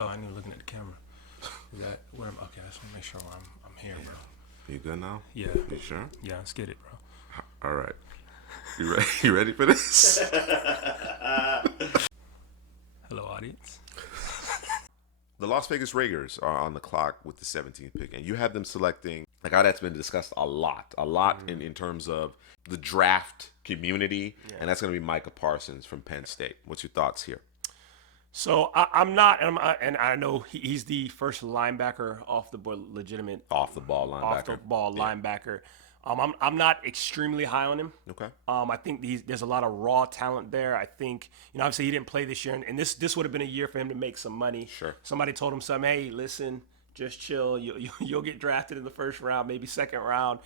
Oh, I knew looking at the camera. Is that where I'm? Okay, I just want to make sure I'm here, bro. You good now? Yeah. You sure? Yeah, let's get it, bro. All right. You ready? You ready for this? Hello, audience. The Las Vegas Raiders are on the clock with the 17th pick, and you have them selecting a guy that's been discussed a lot in terms of the draft community, and that's going to be Micah Parsons from Penn State. What's your thoughts here? So I'm not, and I know he's the first linebacker off the board, legitimate Off the ball linebacker. linebacker. I'm not extremely high on him. Okay. I think there's a lot of raw talent there. I think, obviously he didn't play this year, and this would have been a year for him to make some money. Sure. Somebody told him something. Hey, listen, just chill. You'll get drafted in the first round, maybe second round.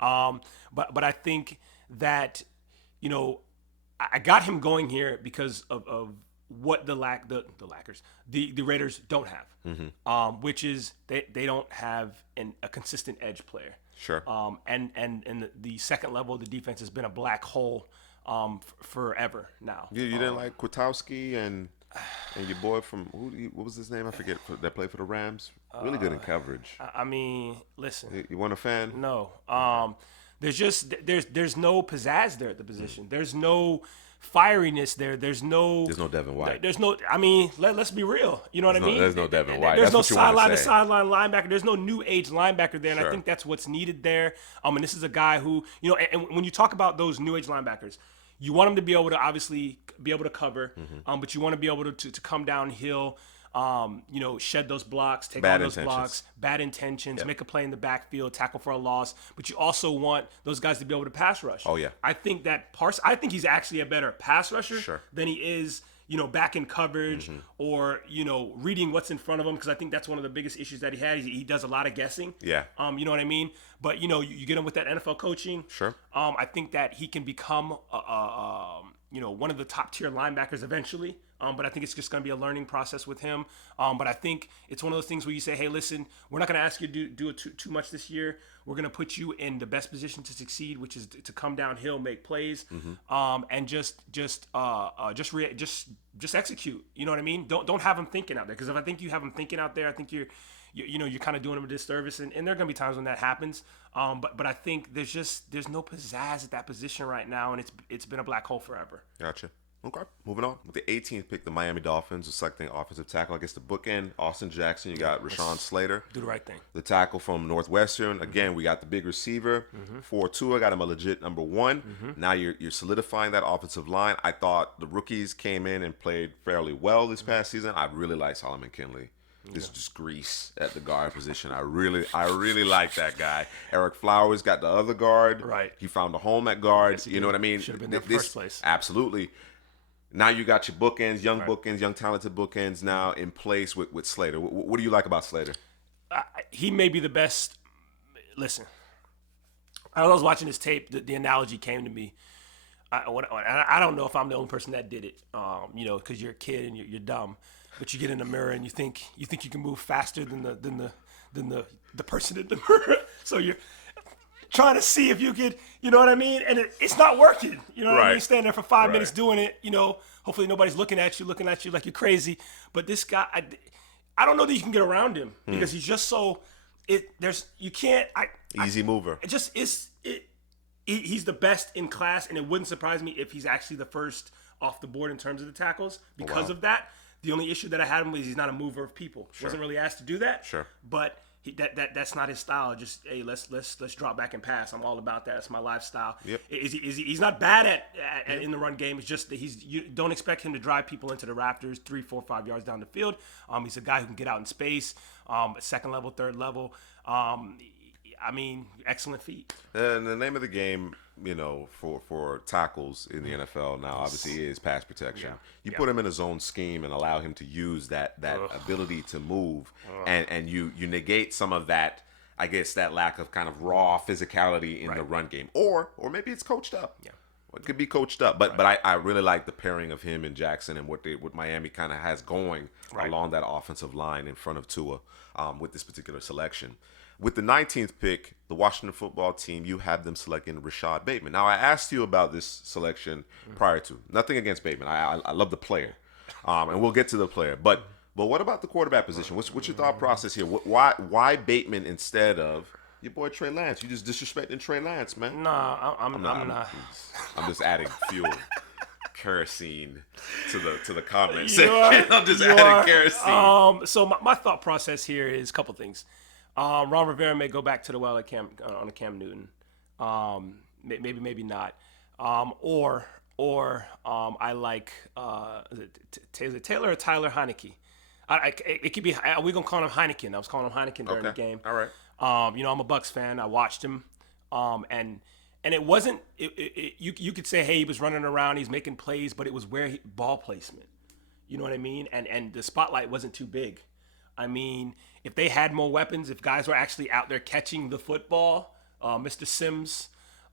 But I think that, I got him going here because of what the Raiders don't have, which is they don't have a consistent edge player. Sure. And the second level of the defense has been a black hole forever now. You didn't like Kwiatkowski and your boy from what was his name? I forget. That played for the Rams. Really good in coverage. I mean, listen. You weren't a fan? No. There's no pizzazz there at the position. There's no fieriness there. There's no Devin White. There's no. I mean, let's be real. You know what I mean? There's no Devin White. There's That's no what you sideline want to to say. sideline linebacker. There's no new age linebacker there, and Sure. I think that's what's needed there. And this is a guy who, and when you talk about those new age linebackers, you want them to be able to obviously be able to cover, but you want to be able to come downhill. Shed those blocks, take Bad on those intentions. blocks, bad intentions, make a play in the backfield, tackle for a loss. But you also want those guys to be able to pass rush. Oh, yeah. I think that I think he's actually a better pass rusher Sure. than he is, back in coverage or, reading what's in front of him. Because I think that's one of the biggest issues that he had. He does a lot of guessing. Yeah. You know what I mean? But, you get him with that NFL coaching. Sure. I think that he can become, one of the top tier linebackers eventually. But I think it's just going to be a learning process with him. But I think it's one of those things where you say, hey, listen, we're not going to ask you to do it too much this year. We're going to put you in the best position to succeed, which is to come downhill, make plays, and just execute. You know what I mean? Don't have him thinking out there, because if I think you have him thinking out there, I think you're kind of doing him a disservice, and there are going to be times when that happens. But I think there's no pizzazz at that position right now, and it's been a black hole forever. Gotcha. Okay, moving on. With the 18th pick, the Miami Dolphins are selecting offensive tackle. I guess the bookend, Austin Jackson. You got Rashawn Slater. Do the right thing. The tackle from Northwestern. Again, we got the big receiver. For Tua, got him a legit number one. Now you're solidifying that offensive line. I thought the rookies came in and played fairly well this past season. I really like Solomon Kinley. This is just grease at the guard position. I really like that guy. Eric Flowers got the other guard. Right. He found a home at guard. Yes, You know what I mean? Should have been there in the first place. Absolutely. Now you got your bookends, young talented bookends now in place with Slater. What do you like about Slater? He may be the best. Listen, I was watching this tape. The analogy came to me. I don't know if I'm the only person that did it, because you're a kid and you're dumb. But you get in the mirror and you think you can move faster than the person in the mirror. So you're trying to see if you could, you know what I mean? And it's not working. You know what I mean? Standing there for 5 minutes doing it, hopefully nobody's looking at you like you're crazy. But this guy, I don't know that you can get around him because he's just so, Easy mover. He's the best in class, and it wouldn't surprise me if he's actually the first off the board in terms of the tackles because of that. The only issue that I had him with is he's not a mover of people. Sure. Wasn't really asked to do that. Sure. But that's not his style. Just, hey, let's drop back and pass. I'm all about that. That's my lifestyle. Yep. He's not bad at in the run game. It's just that you don't expect him to drive people into the rafters 3, 4, 5 yards down the field. He's a guy who can get out in space, second level, third level. Excellent feet. And the name of the game, for tackles in the NFL now obviously is pass protection. You put him in a zone scheme and allow him to use that ability to move, and you negate some of that, I guess, that lack of kind of raw physicality in the run game. Or maybe it's coached up. Yeah. It could be coached up, but I really like the pairing of him and Jackson and what Miami kind of has going along that offensive line in front of Tua with this particular selection. With the 19th pick, the Washington football team, you have them selecting Rashad Bateman. Now, I asked you about this selection prior to. Nothing against Bateman. I love the player, and we'll get to the player. But But what about the quarterback position? What's your thought process here? Why Bateman instead of your boy Trey Lance? You just disrespecting Trey Lance, man. Nah, I'm not. I'm just adding fuel, kerosene to the comment section. I'm just adding kerosene. So my thought process here is a couple things. Ron Rivera may go back to the well at on a Cam Newton. Maybe not. Or I like Taylor or Tyler Heineke. It could be. We're gonna call him Heineken. I was calling him Heineken during the game. All right. I'm a Bucs fan. I watched him, and it wasn't. You could say, hey, he was running around, he's making plays, but it was ball placement. You know what I mean? And the spotlight wasn't too big. I mean, if they had more weapons, if guys were actually out there catching the football, Mr. Sims,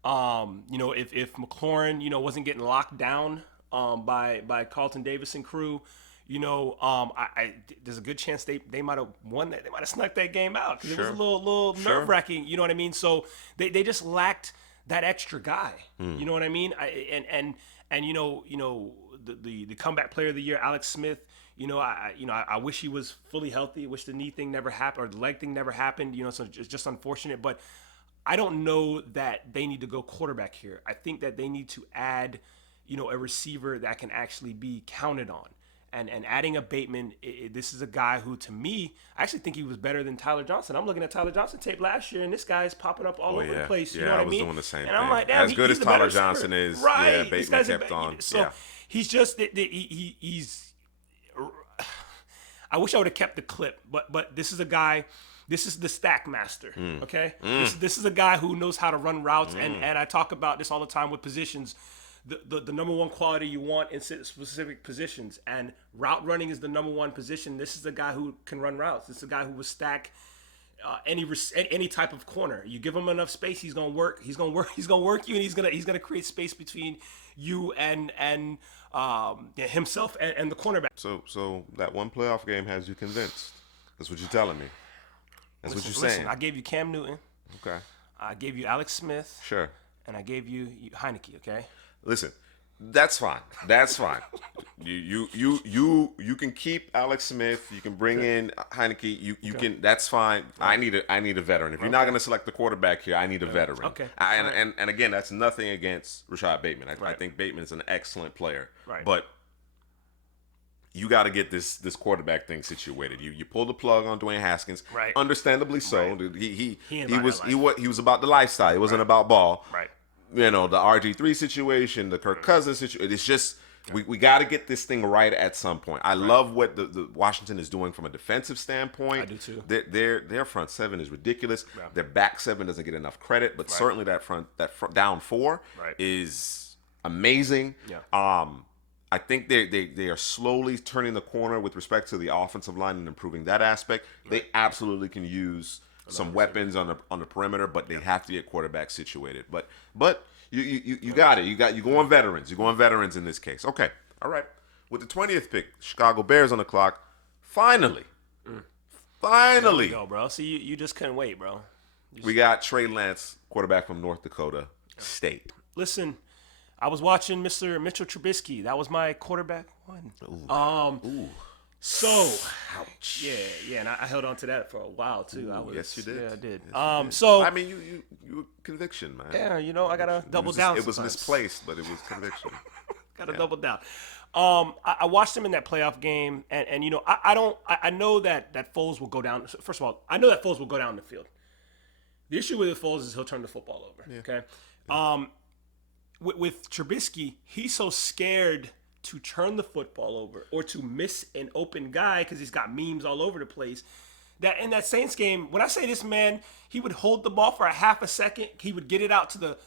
if McLaurin, wasn't getting locked down by Carlton Davis and crew. There's a good chance they might have won that. They might have snuck that game out because it was a little nerve wracking. You know what I mean? So they just lacked that extra guy. You know what I mean? The comeback player of the year, Alex Smith. I wish he was fully healthy. I wish the knee thing never happened or the leg thing never happened. So it's just unfortunate. But I don't know that they need to go quarterback here. I think that they need to add, a receiver that can actually be counted on. And adding a Bateman, this is a guy who, to me, I actually think he was better than Tyler Johnson. I'm looking at Tyler Johnson tape last year, and this guy's popping up all over the place. You know what I mean? I was doing the same and thing. I'm like, damn, as good as Tyler Johnson is, right? Bateman kept on. So he's just he's. I wish I would have kept the clip, but this is a guy. This is the stack master. Okay, this is a guy who knows how to run routes, and I talk about this all the time with positions. The number one quality you want in specific positions, and route running is the number one position. This is the guy who can run routes. This is the guy who will stack any type of corner. You give him enough space, he's gonna work. He's gonna work you, and he's gonna create space between you and himself and the cornerback. So that one playoff game has you convinced. That's what you're telling me. That's what you're saying. Listen, I gave you Cam Newton. Okay. I gave you Alex Smith. Sure. And I gave you Heineke. Okay. Listen, that's fine. That's fine. You can keep Alex Smith. You can bring in Heineke. You can. That's fine. I need a veteran. If you're not going to select the quarterback here, I need a veteran. Okay. And again, that's nothing against Rashad Bateman. I think Bateman is an excellent player. Right. But you got to get this quarterback thing situated. You pull the plug on Dwayne Haskins. Right. Understandably so. Right. He was about the lifestyle. It wasn't about ball. Right. The RG3 situation, the Kirk Cousins situation. It's just we got to get this thing right at some point. I love what the Washington is doing from a defensive standpoint. I do too. Their front seven is ridiculous. Yeah. Their back seven doesn't get enough credit, but certainly that front down four Right. is amazing. Yeah. I think they are slowly turning the corner with respect to the offensive line and improving that aspect. Right. They absolutely can use some weapons on the perimeter, but they have to get quarterback situated. But you got it. You go on veterans. You go on veterans in this case. Okay. All right. With the 20th pick, Chicago Bears on the clock. Finally. There we go, bro. See, you just couldn't wait, bro. We got Trey Lance, quarterback from North Dakota State. Listen, I was watching Mr. Mitchell Trubisky. That was my quarterback one. Ooh. So, ouch. Yeah, and I held on to that for a while too. Yes, you did. Yeah, I did. Yes, so I mean, you conviction, man. Yeah, I gotta double down. It was misplaced, but it was conviction. Gotta double down. I watched him in that playoff game, and I know that Foles will go down. First of all, I know that Foles will go down the field. The issue with Foles is he'll turn the football over. Yeah. Okay. With Trubisky, he's so scared to turn the football over or to miss an open guy because he's got memes all over the place. That in that Saints game, when I say this man, he would hold the ball for a half a second. He would get it out to the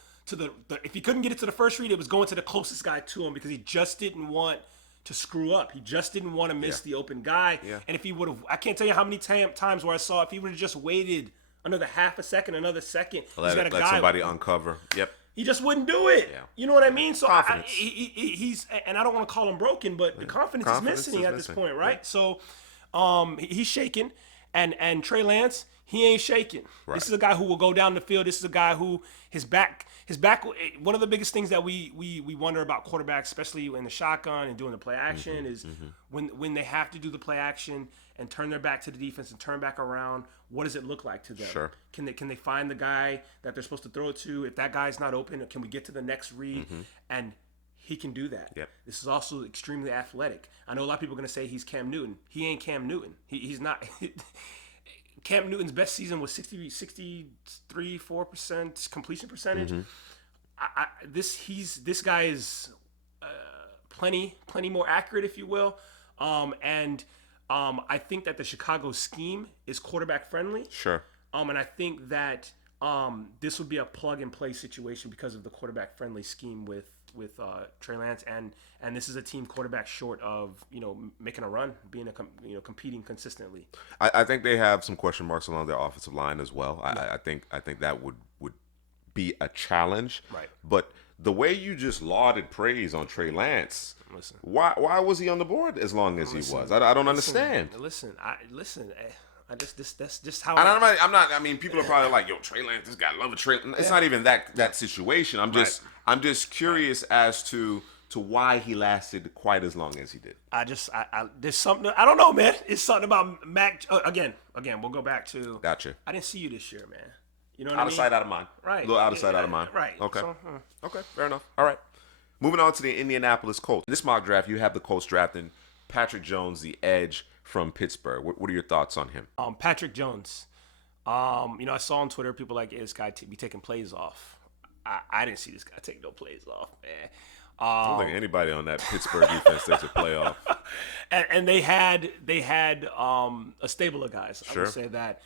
if he couldn't get it to the first read, it was going to the closest guy to him because he just didn't want to screw up. He just didn't want to miss the open guy. Yeah. And if he would have, I can't tell you how many times where I saw if he would have just waited another half a second, another second, let somebody uncover. Yep. He just wouldn't do it. Yeah. You know what I mean? So he's, and I don't want to call him broken, but the confidence is missing at this point, right? Yeah. So he's shaking, and Trey Lance, he ain't shaking. Right. This is a guy who will go down the field. This is a guy who his back. One of the biggest things that we wonder about quarterbacks, especially in the shotgun and doing the play action, is when they have to do the play action and turn their back to the defense and turn back around. What does it look like to them? Sure. Can they find the guy that they're supposed to throw it to? If that guy's not open, can we get to the next read? And he can do that. Yep. This is also extremely athletic. I know a lot of people are going to say he's Cam Newton. He ain't Cam Newton. He's not. Cam Newton's best season was 4% completion percentage. This guy is plenty more accurate, if you will. I think that the Chicago scheme is quarterback friendly. Sure. And I think that this would be a plug and play situation because of the quarterback friendly scheme with Trey Lance, and this is a team quarterback short of making a run, being competing consistently. I think they have some question marks along their offensive line as well. I think that would be a challenge. Right. But the way you just lauded praise on Trey Lance, Listen. why was he on the board as long as he was? I don't understand. That's just how. And I'm not. I mean, people are probably like, "Yo, Trey Lance, this guy love a Trey." It's not even that situation. I'm just curious as to why he lasted quite as long as he did. There's something I don't know, man. It's something about Mac. Again, we'll go back to. Gotcha. I didn't see you this year, man. You know what I mean? Out of sight, out of mind. Right. A little out of sight, out of mind. Right. Okay. So, Okay. Fair enough. All right. Moving on to the Indianapolis Colts. In this mock draft, you have the Colts drafting Patrick Jones, the edge from Pittsburgh. What are your thoughts on him? Patrick Jones. I saw on Twitter people like, this guy be taking plays off. I didn't see this guy take no plays off, man. I don't think anybody on that Pittsburgh defense takes a playoff. And they had a stable of guys. Sure. I would say that.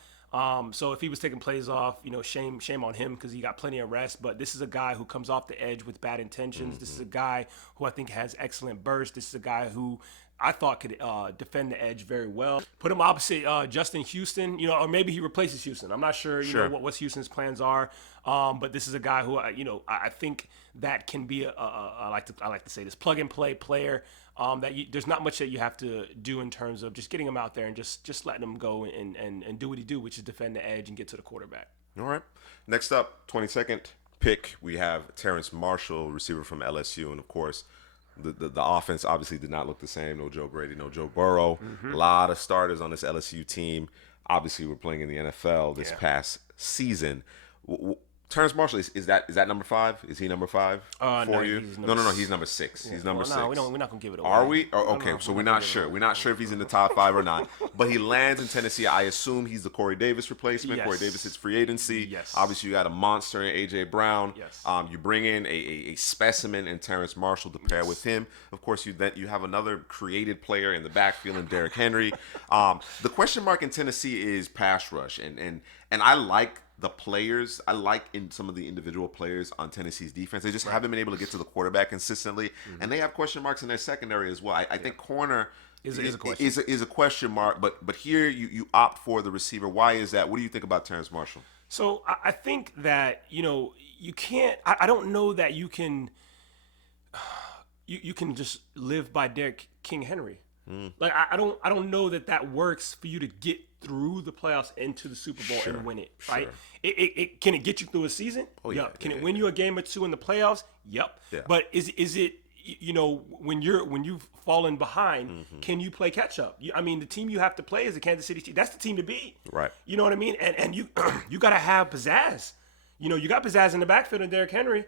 So if he was taking plays off, shame on him because he got plenty of rest. But this is a guy who comes off the edge with bad intentions. This is a guy who I think has excellent burst. This is a guy who I thought could defend the edge very well. Put him opposite Justin Houston, or maybe he replaces Houston. I'm not sure, Sure. what Houston's plans are. But this is a guy who I think that can be I like to say this plug and play player. There's not much that you have to do in terms of just getting him out there and just letting him go and do what he do, which is defend the edge and get to the quarterback. All right. Next up, 22nd pick, we have Terrence Marshall, receiver from LSU, and of course, the offense obviously did not look the same. No Joe Brady, no Joe Burrow. A lot of starters on this LSU team. Obviously, we're playing in the NFL this past season. Terrence Marshall, is that number 5? Is he number 5 for you? No, he's number 6. He's number 6. No, we're not gonna give it away. Are we? Oh, okay, so we're not sure. We're not sure if he's in the top 5 or not. But he lands in Tennessee. I assume he's the Corey Davis replacement. Yes. Corey Davis is free agency. Yes. Obviously, you got a monster in A.J. Brown. Yes. You bring in a specimen in Terrence Marshall to pair with him. Of course, you have another created player in the backfield in Derrick Henry. The question mark in Tennessee is pass rush, and I like the players. I like in some of the individual players on Tennessee's defense. They just haven't been able to get to the quarterback consistently, and they have question marks in their secondary as well. I think corner is a question mark, but here you opt for the receiver. Why is that? What do you think about Terrence Marshall? So I think that you can't. I don't know that you can. You can just live by Derrick King Henry. Like I don't know that works for you to get through the playoffs into the Super Bowl and win it, right? Sure. It can it get you through a season? Yep. Can it win you a game or two in the playoffs? Yep. Yeah. But is it when you've fallen behind, can you play catch up? I mean, the team you have to play is the Kansas City team. That's the team to beat. Right. You know what I mean? And you you got to have pizzazz. You got pizzazz in the backfield in Derrick Henry.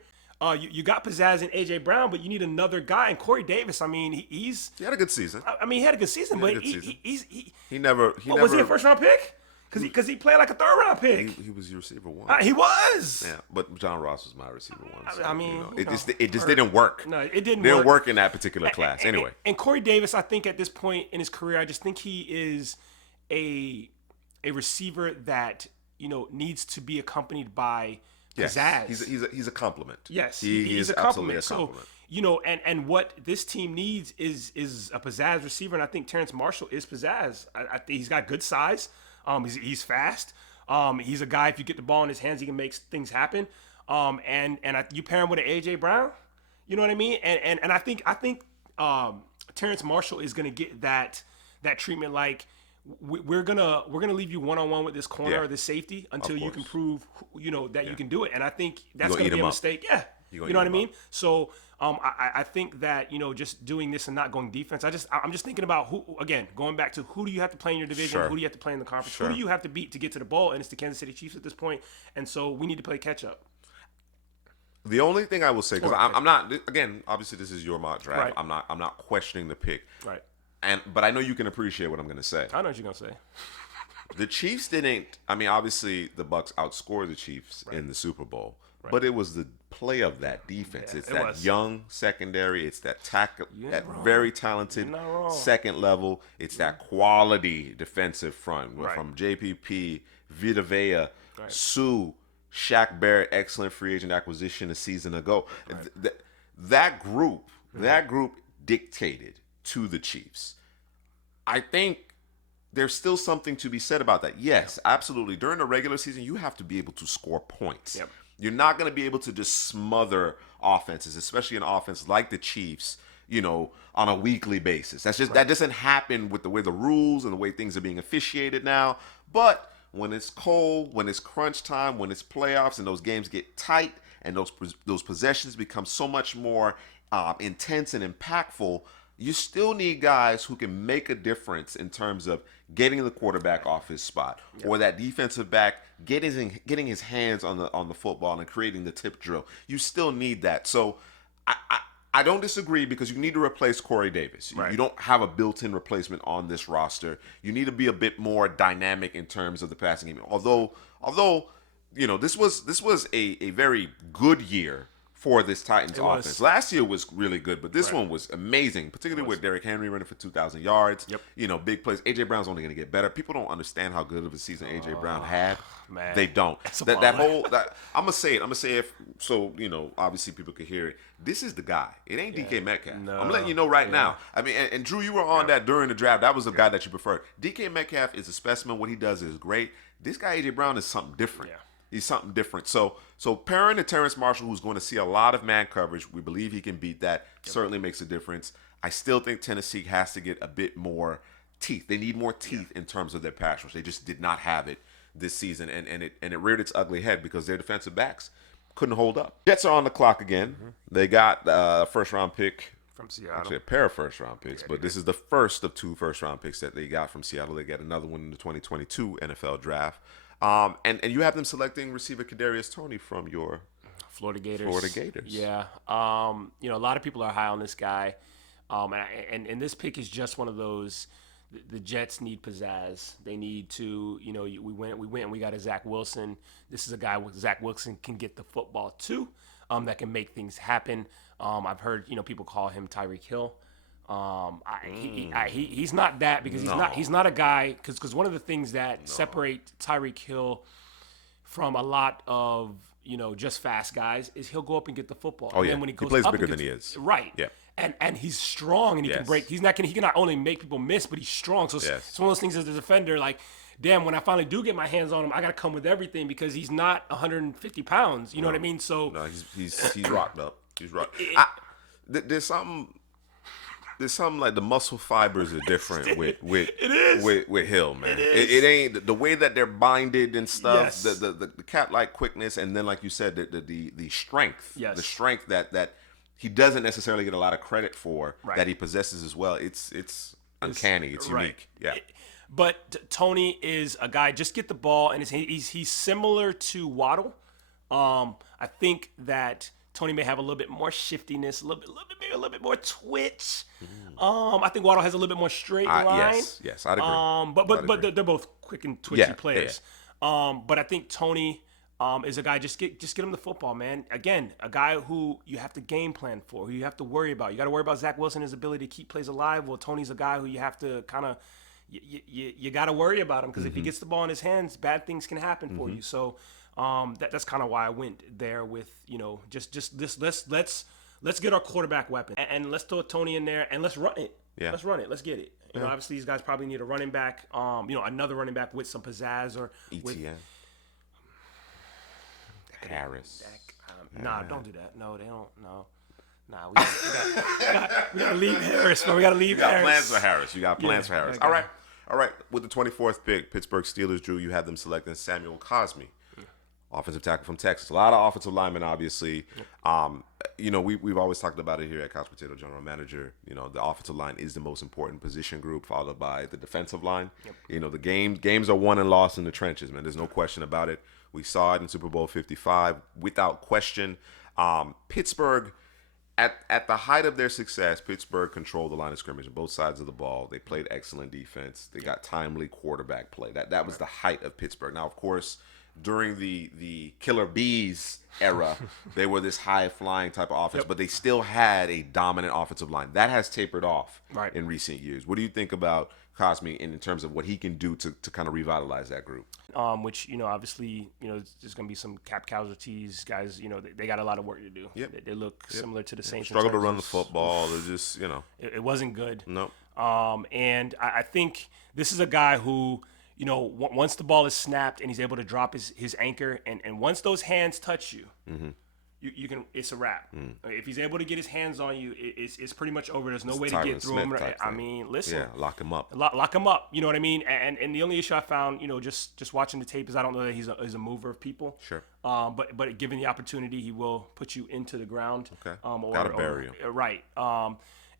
You got pizzazz in A.J. Brown, but you need another guy. And Corey Davis, I mean, he had a good season. He had a good season, but he never. Was he a first round pick? Because he played like a third round pick. He was your receiver 1. He was. Yeah, but John Ross was my receiver 1. So, I mean, it just didn't work. No, it didn't work in that particular class. Anyway, and Corey Davis, I think at this point in his career, I just think he is a receiver that needs to be accompanied by pizzazz. He's a compliment. Yes, he is a absolutely compliment. a compliment. So and what this team needs is a pizzazz receiver, and I think Terrence Marshall is pizzazz. I think he's got good size. He's fast. He's a guy, if you get the ball in his hands, he can make things happen. You pair him with an A.J. Brown, you know what I mean? And I think Terrence Marshall is going to get that treatment like we're gonna leave you one-on-one with this corner or this safety until you can prove that you can do it. And I think that's gonna be a mistake. Yeah, you know what I mean. So I think that just doing this and not going defense. I'm just thinking about going back to who do you have to play in your division, who do you have to play in the conference, who do you have to beat to get to the bowl, and it's the Kansas City Chiefs at this point. And so we need to play catch up. The only thing I will say, because I'm not, again, obviously this is your mock draft. Right. I'm not questioning the pick. Right. But I know you can appreciate what I'm going to say. I know what you're going to say. The Chiefs didn't. I mean, obviously the Bucs outscored the Chiefs in the Super Bowl, but it was the play of that defense. Yeah, it's that young secondary. It's that very talented second level. It's that quality defensive front from JPP, Vita Vea, Sue, Shaq Barrett, excellent free agent acquisition a season ago. Right. That group dictated to the Chiefs. I think there's still something to be said about that. Yes, absolutely. During the regular season, you have to be able to score points. Yep. You're not going to be able to just smother offenses, especially an offense like the Chiefs, on a weekly basis. That doesn't happen with the way the rules and the way things are being officiated now. But when it's cold, when it's crunch time, when it's playoffs and those games get tight and those possessions become so much more intense and impactful, you still need guys who can make a difference in terms of getting the quarterback off his spot or that defensive back getting his hands on the football and creating the tip drill. You still need that. So I don't disagree because you need to replace Corey Davis. Right. You don't have a built-in replacement on this roster. You need to be a bit more dynamic in terms of the passing game. Although this was a very good year for this Titans offense. Last year was really good, but this one was amazing, particularly with Derrick Henry running for 2,000 yards. Yep. Big plays. A.J. Brown's only going to get better. People don't understand how good of a season A.J. Brown had. Man. They don't. I'm going to say it. So, obviously people could hear it. This is the guy. It ain't DK Metcalf. No. I'm letting you know right now. I mean, and Drew, you were on that during the draft. That was the guy that you preferred. DK Metcalf is a specimen. What he does is great. This guy, A.J. Brown, is something different. Yeah. He's something different. So pairing to Terrence Marshall, who's going to see a lot of man coverage, we believe he can beat that. Certainly makes a difference. I still think Tennessee has to get a bit more teeth. They need more teeth in terms of their pass rush. They just did not have it this season, and it reared its ugly head because their defensive backs couldn't hold up. Jets are on the clock again. Mm-hmm. They got a first-round pick from Seattle. Actually, a pair of first-round picks, but this is the first of 2 first-round picks that they got from Seattle. They got another one in the 2022 NFL draft. And you have them selecting receiver Kadarius Toney from your Florida Gators. Yeah. A lot of people are high on this guy. And this pick is just one of those. The Jets need pizzazz. They need to. We went and we got a Zach Wilson. This is a guy with Zach Wilson can get the football too. That can make things happen. I've heard people call him Tyreek Hill. He's not that because he's not a guy because one of the things that separate Tyreek Hill from a lot of just fast guys is he'll go up and get the football. Oh, and yeah. then when he plays bigger than he is. Right. Yeah. And he's strong and he can break. He can not only make people miss, but he's strong. So it's one of those things as a defender, like, damn, when I finally do get my hands on him, I got to come with everything because he's not 150 pounds. You know what I mean? So no, he's rocked up. He's rocked. There's something like the muscle fibers are different with Hill, man. It ain't the way that they're binded and stuff. Yes. The cat-like quickness, and then like you said, the strength. Yes. The strength that he doesn't necessarily get a lot of credit for that he possesses as well. It's uncanny. It's unique. Yeah. But Toney is a guy. Just get the ball, and he's similar to Waddle. I think that Toney may have a little bit more shiftiness, maybe a little bit more twitch. I think Waddle has a little bit more straight line. Yes, I'd agree. But they're both quick and twitchy players. Yeah. But I think Toney is a guy. Just get him the football, man. Again, a guy who you have to game plan for, who you have to worry about. You got to worry about Zach Wilson, his ability to keep plays alive. Well, Toney's a guy who you have to kind of you got to worry about him because if he gets the ball in his hands, bad things can happen for you. So. That's kind of why I went there with just this. Let's get our quarterback weapon and let's throw Toney in there and let's run it. Yeah. Let's run it. Let's get it. Obviously these guys probably need a running back. Another running back with some pizzazz or with Harris. Don't do that. No, they don't. No. Nah, we gotta leave Harris. Man. We gotta leave Harris. You got plans for Harris. All right. All right, with the 24th pick, Pittsburgh Steelers, Drew, you have them selecting Samuel Cosmi, offensive tackle from Texas. A lot of offensive linemen, obviously. We've always talked about it here at Couch Potato General Manager. The offensive line is the most important position group, followed by the defensive line. Yep. The games are won and lost in the trenches, man. There's no question about it. We saw it in Super Bowl 55 without question. Pittsburgh, at the height of their success, Pittsburgh controlled the line of scrimmage on both sides of the ball. They played excellent defense. They got timely quarterback play. That was the height of Pittsburgh. Now, of course, during the Killer Bees era, they were this high-flying type of offense, but they still had a dominant offensive line. That has tapered off in recent years. What do you think about Cosmi in terms of what he can do to kind of revitalize that group? Which, obviously, there's going to be some cap casualties. Guys, they got a lot of work to do. Yep. They look similar to the Saints. Struggle to run the football. They're just, It wasn't good. Nope. And I think this is a guy who, once the ball is snapped and he's able to drop his anchor, and once those hands touch you, you can. It's a wrap. If he's able to get his hands on you, it's pretty much over. There's no way to get through him. I mean, listen. Yeah, lock him up. Lock him up. You know what I mean? And the only issue I found, just watching the tape, is I don't know that he's a mover of people. Sure. But given the opportunity, he will put you into the ground. Okay. Gotta bury him. Right.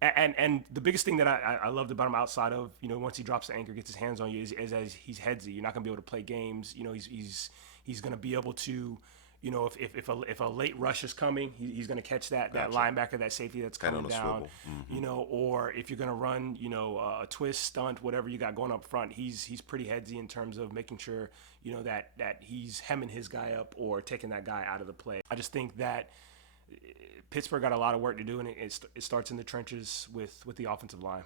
And the biggest thing that I loved about him, outside of once he drops the anchor, gets his hands on you, is as he's headsy. You're not gonna be able to play games. He's gonna be able to, if a late rush is coming, he's gonna catch that linebacker, that safety that's coming down. Or if you're gonna run, a twist, stunt, whatever you got going up front, he's pretty headsy in terms of making sure that he's hemming his guy up or taking that guy out of the play. I just think that Pittsburgh got a lot of work to do, and it starts in the trenches with the offensive line.